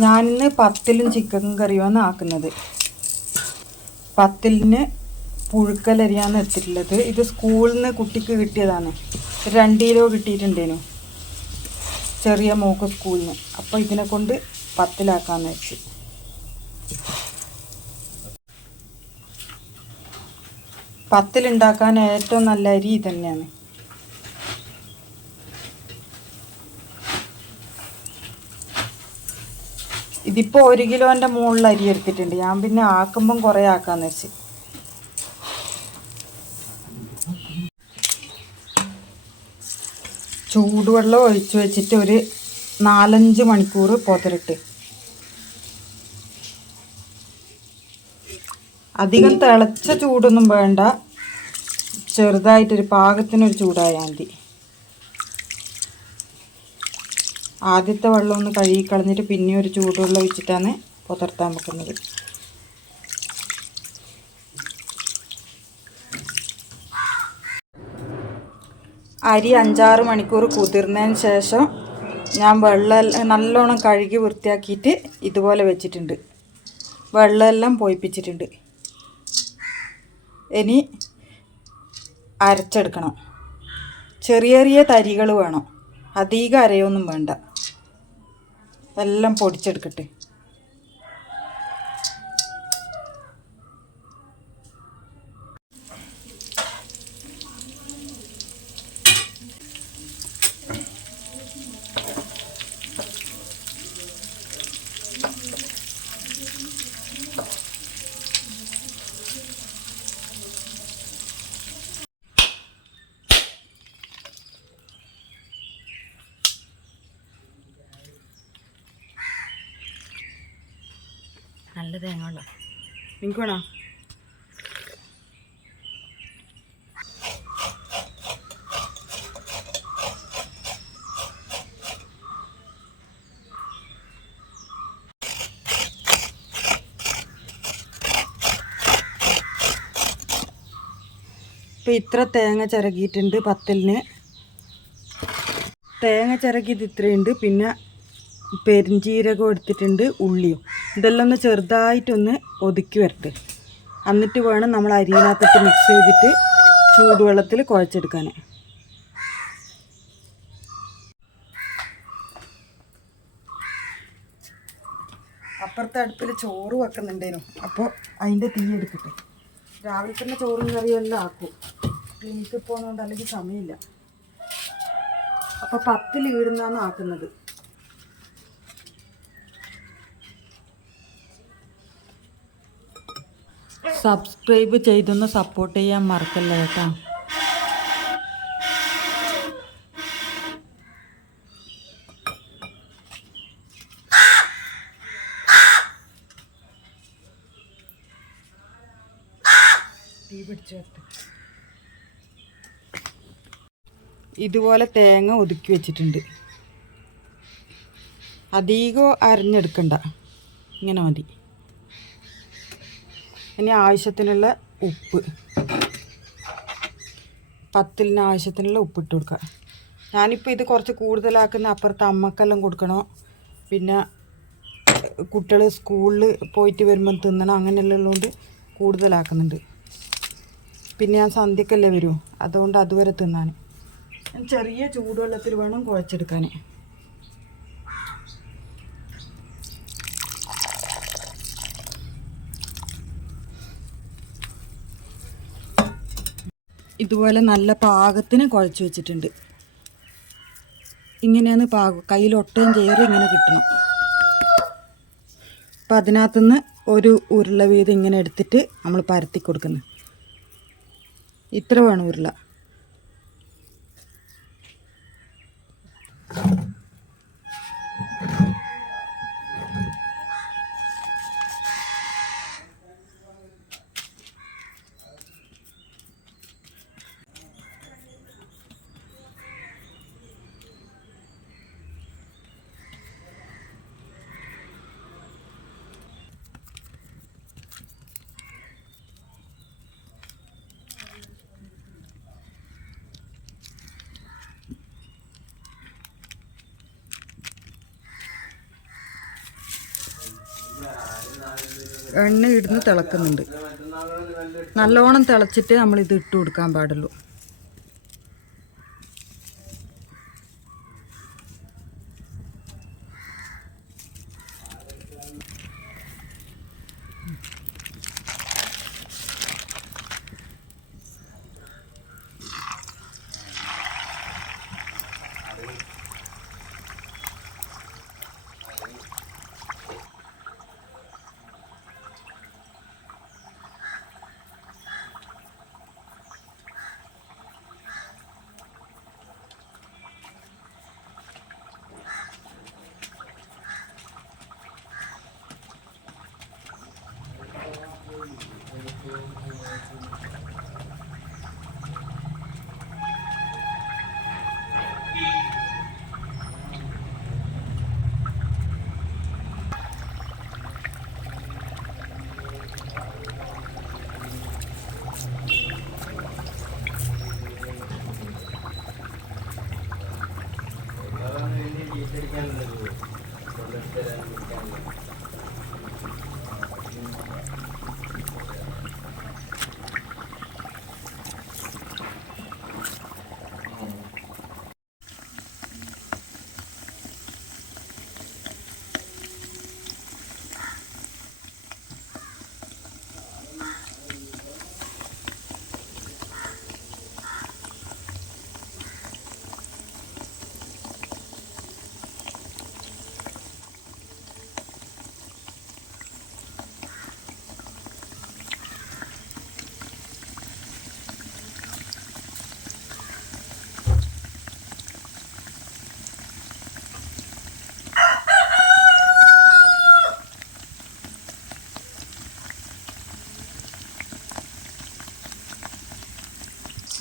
ഞാനിന്ന് പത്തിലും ചിക്കൻ കറിയുമാണ് ആക്കുന്നത്. പത്തിലിന് പുഴുക്കലരിയാണ് എടുത്തിട്ടുള്ളത്. ഇത് സ്കൂളിൽ നിന്ന് കുട്ടിക്ക് കിട്ടിയതാണ്. 2 കിലോ കിട്ടിയിട്ടുണ്ടേനു ചെറിയ മോക്ക് സ്കൂളിൽ നിന്ന്. അപ്പോൾ ഇതിനെ കൊണ്ട് പത്തിലാക്കാമെന്ന് വെച്ച്. പത്തിലുണ്ടാക്കാൻ ഏറ്റവും നല്ല അരി തന്നെയാണ്. ഇതിപ്പോൾ 1 കിലോൻ്റെ മുകളിൽ അരി എടുത്തിട്ടുണ്ട്. ഞാൻ പിന്നെ ആക്കുമ്പം കുറേ ആക്കാമെന്ന് വെച്ച്. ചൂടുവെള്ളം ഒഴിച്ച് വെച്ചിട്ട് ഒരു 4-5 മണിക്കൂർ പുതറിട്ട്. അധികം തിളച്ച ചൂടൊന്നും വേണ്ട, ചെറുതായിട്ടൊരു പാകത്തിനൊരു ചൂടായാൽ മതി. ആദ്യത്തെ വെള്ളം ഒന്ന് കഴുകി കളഞ്ഞിട്ട് പിന്നെ ഒരു ചൂടുവെള്ളം ഒഴിച്ചിട്ടാണ് പുതർത്താൻ വെക്കുന്നത്. അരി 5-6 മണിക്കൂർ കുതിർന്നതിന് ശേഷം ഞാൻ വെള്ളം നല്ലോണം കഴുകി വൃത്തിയാക്കിയിട്ട് ഇതുപോലെ വെച്ചിട്ടുണ്ട്. വെള്ളമെല്ലാം പോയിപ്പിച്ചിട്ടുണ്ട്. ഇനി അരച്ചെടുക്കണം. ചെറിയ ചെറിയ തരികൾ വേണം, അധികം അരയൊന്നും വേണ്ട. എല്ലാം പൊടിച്ചെടുക്കട്ടെ. നല്ല തേങ്ങ ഉള്ള നിങ്ങൾക്ക് വേണോ? ഇപ്പം ഇത്ര തേങ്ങ ചിരകിയിട്ടുണ്ട് പത്തലിന്. തേങ്ങ ചിരകിയത് ഇത്രയുണ്ട്. പിന്നെ പെരിഞ്ചീരകം എടുത്തിട്ടുണ്ട്, ഉള്ളിയും. ഇതെല്ലാം ഒന്ന് ചെറുതായിട്ടൊന്ന് ഒതുക്കി വരട്ടെ. എന്നിട്ട് വേണം നമ്മൾ അരിയിനകത്തിട്ട് മിക്സ് ചെയ്തിട്ട് ചൂടുവെള്ളത്തിൽ കുഴച്ചെടുക്കാൻ. അപ്പുറത്തെ അടുപ്പിൽ ചോറ് വെക്കുന്നുണ്ടേനു. അപ്പോൾ അതിൻ്റെ തീ എടുക്കട്ടെ. രാവിലെ തന്നെ ചോറും കറിയും എല്ലാം ആക്കും. ക്ലിനിക്കിൽ പോകുന്നതുകൊണ്ട് അല്ലെങ്കിൽ സമയമില്ല. അപ്പോൾ പത്തിൽ ഇടുന്നതാണ് ആക്കുന്നത്. സബ്സ്ക്രൈബ് ചെയ്തൊന്ന് സപ്പോർട്ട് ചെയ്യാൻ മറക്കല്ലേ കേട്ടോ. തീ പിടിച്ചു. ഇതുപോലെ തേങ്ങ ഒതുക്കി വെച്ചിട്ടുണ്ട്. അധികം അരഞ്ഞെടുക്കണ്ട, ഇങ്ങനെ മതി. ഇനി ആവശ്യത്തിനുള്ള ഉപ്പ്, പത്തിലിന് ആവശ്യത്തിനുള്ള ഉപ്പിട്ട് കൊടുക്കുക. ഞാനിപ്പോൾ ഇത് കുറച്ച് കൂടുതലാക്കുന്ന അപ്പുറത്ത് അമ്മക്കെല്ലാം കൊടുക്കണം. പിന്നെ കുട്ടികൾ സ്കൂളിൽ പോയിട്ട് വരുമ്പം തിന്നണം, അങ്ങനെയെല്ലാം ഉള്ളതുകൊണ്ട് കൂടുതലാക്കുന്നുണ്ട്. പിന്നെ ഞാൻ സന്ധ്യക്കല്ലേ വരൂ, അതുകൊണ്ട് അതുവരെ തിന്നാൻ. ചെറിയ ചൂടുവെള്ളത്തിൽ വേണം കുഴച്ചെടുക്കാൻ. ഇതുപോലെ നല്ല പാകത്തിന് കുഴച്ച് വെച്ചിട്ടുണ്ട്. ഇങ്ങനെയാണ് പാകം. കയ്യിൽ ഒട്ടുകയും ചെയ്യാറ് ഇങ്ങനെ കിട്ടണം. അപ്പം അതിനകത്തുനിന്ന് ഒരു ഉരുള വീതം ഇങ്ങനെ എടുത്തിട്ട് നമ്മൾ പരത്തി കൊടുക്കുന്നത്. ഇത്ര വേണം ഉരുള. എണ്ണ ഇടുന്ന് തിളക്കുന്നുണ്ട്. നല്ലോണം തിളച്ചിട്ട് നമ്മളിത് ഇട്ട് കൊടുക്കാൻ പാടുള്ളൂ.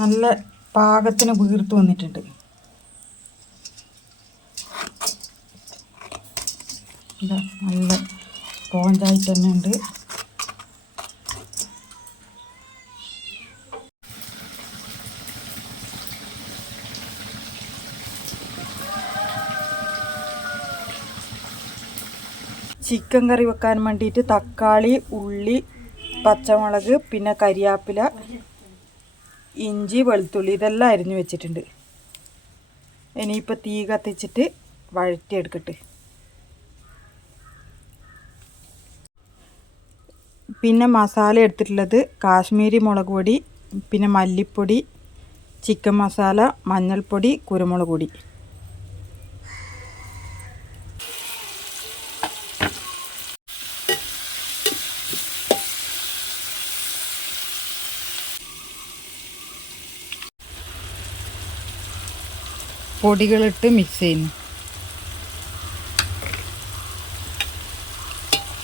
നല്ല പാകത്തിന് വീർത്ത് വന്നിട്ടുണ്ട്. നല്ല സ്പോഞ്ചായിട്ട് തന്നെ ഉണ്ട്. ചിക്കൻ കറി വെക്കാൻ വേണ്ടിയിട്ട് തക്കാളി, ഉള്ളി, പച്ചമുളക്, പിന്നെ കരിയാപ്പില, ഇഞ്ചി, വെളുത്തുള്ളി ഇതെല്ലാം അരിഞ്ഞു വെച്ചിട്ടുണ്ട്. ഇനിയിപ്പോൾ തീ കത്തിച്ചിട്ട് വഴറ്റിയെടുക്കട്ടെ. പിന്നെ മസാല എടുത്തിട്ടുള്ളത് കാശ്മീരി മുളക് പൊടി, പിന്നെ മല്ലിപ്പൊടി, ചിക്കൻ മസാല, മഞ്ഞൾപ്പൊടി, കുരുമുളക് പൊടി. പൊടികളിട്ട് മിക്സ് ചെയ്യുന്നു.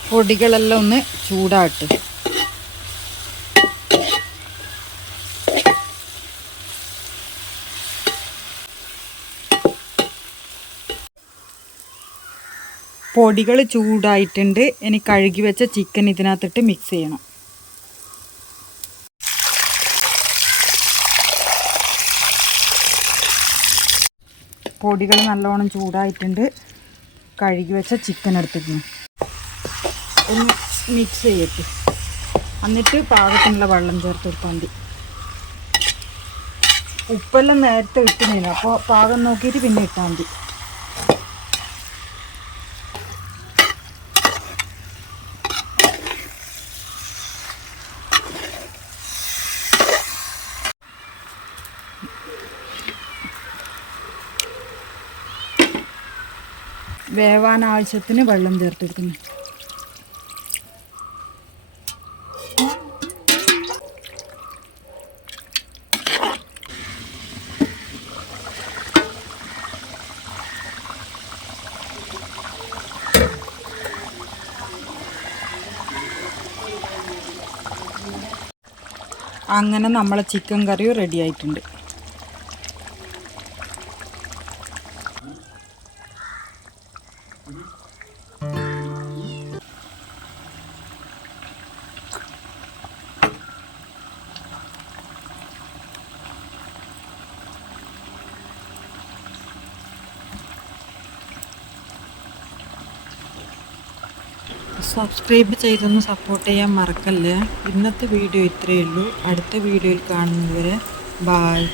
പൊടികളെല്ലാം ഒന്ന് ചൂടാട്ട്. പൊടികൾ ചൂടായിട്ടുണ്ട്. ഇനി കഴുകി വെച്ച ചിക്കൻ ഇതിനകത്തിട്ട് മിക്സ് ചെയ്യണം. പൊടികൾ നല്ലോണം ചൂടായിട്ടുണ്ട്. കഴുകി വെച്ച ചിക്കൻ എടുത്തിരുന്നു. ഒന്ന് മിക്സ് ചെയ്യട്ടെ. എന്നിട്ട് പാകത്തിനുള്ള വെള്ളം ചേർത്ത് കൊടുത്താൽ മതി. ഉപ്പെല്ലാം നേരത്തെ ഇട്ടുന്നില്ല, അപ്പോൾ പാകം നോക്കിയിട്ട് പിന്നെ ഇട്ടാൽ മതി. വേവാൻ ആവശ്യത്തിന് വെള്ളം ചേർത്തെടുക്കുന്നു. അങ്ങനെ നമ്മളെ ചിക്കൻ കറി റെഡി ആയിട്ടുണ്ട്. സബ്സ്ക്രൈബ് ചെയ്തൊന്ന് സപ്പോർട്ട് ചെയ്യാൻ മറക്കല്ലേ. ഇന്നത്തെ വീഡിയോ ഇത്രയേ ഉള്ളൂ. അടുത്ത വീഡിയോയിൽ കാണുന്നതുവരെ ബായ്.